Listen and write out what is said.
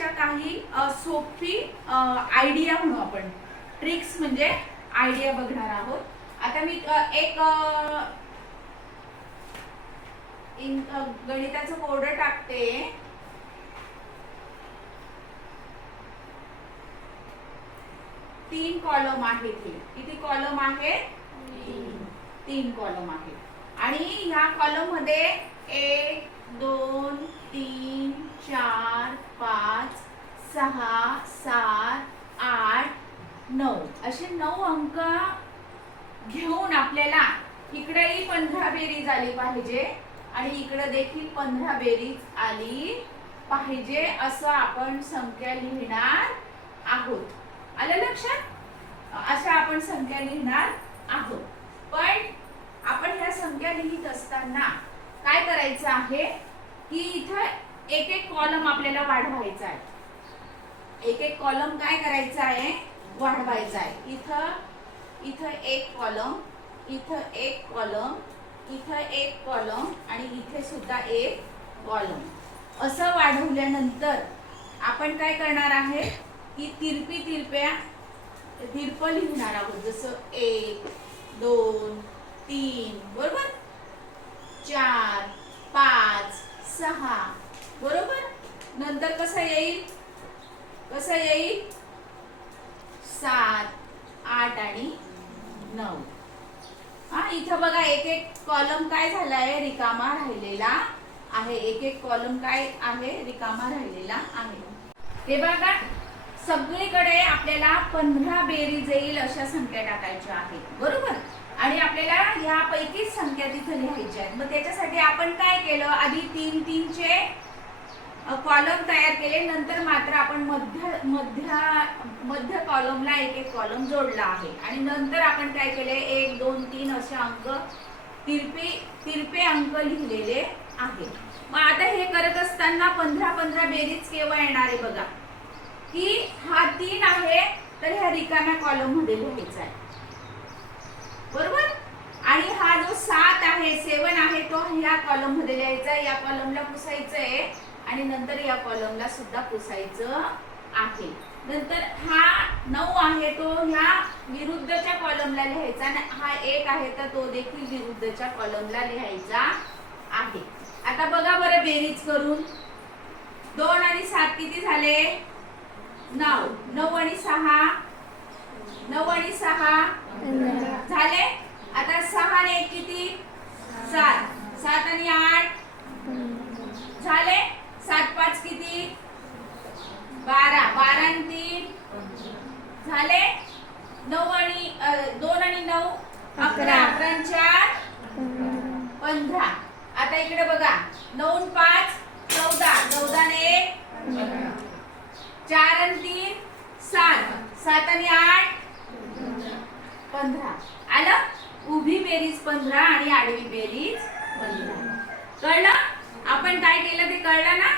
गणिताच्या काही सोपी आयडिया म्हणू आपण. ट्रिक्स म्हणजे आयडिया बघणार आहोत. आता मी एक गणिताचं बोर्ड टाकते. तीन कॉलम आहेत हे. किती कॉलम आहेत? तीन. कॉलम आहेत. आणि ह्या कॉलममध्ये एक दोन तीन चार पाच सहा सात आठ नऊ. असे नऊ अंक घेऊन आपल्याला इकडेही पंधरा बेरीज आली पाहिजे आणि इकडे देखील पंधरा बेरीज आली पाहिजे असं आपण संख्या लिहिणार आहोत. आलं लक्षात? अशा आपण संख्या लिहिणार आहोत. पण आपण ह्या संख्या लिहित असताना काय करायचं आहे? की इथं एक एक कॉलम आपल्याला वाढवायचा आहे. एक एक कॉलम काय करायचा आहे? वाढवायचा आहे. इथं इथं एक कॉलम इथं एक कॉलम इथं एक कॉलम आणि इथे सुद्धा एक कॉलम असं वाढवल्यानंतर आपण काय करणार आहे? की तिरपी तिरप्या तिरप लिहिणार आहोत. जसं एक दोन तीन बरोबर चार पाच सहा बरोबर नंतर कसं येईल? कसं येईल? सात आठ आणि नऊ. हा इथं बघा एक एक कॉलम काय झालाय? रिकामा राहिलेला आहे. एक एक कॉलम काय आहे? रिकामा राहिलेला आहे. हे बघा सगळीकडे आपल्याला पंधरा बेरीज येईल अशा संख्या टाकायच्या आहेत. बरोबर? आणि आपल्याला ह्यापैकीच संख्या तिथं लिहायच्या आहेत. मग त्याच्यासाठी आपण काय केलं? आधी तीन तीनचे कॉलम तयार केले नंतर मात्र आपण मध्य मध्य मध्य कॉलमला एक एक कॉलम जोडला आहे. आणि नंतर आपण काय केले एक दोन तीन असे अंक तिरपे तिरपे अंक लिहिलेले आहेत मग आता हे करत असताना पंधरा पंधरा बेरीज केव्हा येणार आहे बघा. की हा तीन आहे तर ह्या रिकाम्या कॉलममध्ये लिहायचा आहे. बरोबर? आणि हा जो सात आहे सेवन आहे तो ह्या कॉलममध्ये लिहायचा या कॉलमला पुसायचं आहे आणि नंतर या कॉलमला सुद्धा पुसायचं आहे. नंतर हा नऊ आहे तो ह्या विरुद्धच्या कॉलमला लिहायचा आणि हा एक आहे तर तो देखील विरुद्धच्या कॉलमला लिहायचा आहे. आता बघा बरं बेरीज करून. दोन आणि सात किती झाले? नऊ. नऊ आणि सहा. नऊ आणि सहा. झाले? आता सहा आणि एक किती? सात. सात आणि आठ झाले सात पाच किती बारा बारा आणि तीन झाले नऊ आणि दोन आणि नऊ अकरा. अकरा चार पंधरा. आता इकडे बघा. नऊ पाच चौदा. चौदा आणि एक चार आणि तीन सात. सात आणि आठ पंधरा. आलं? उभी बेरीज पंधरा आणि आडवी बेरीज पंधरा. कळलं? आपण काय केलं ते कळलं ना?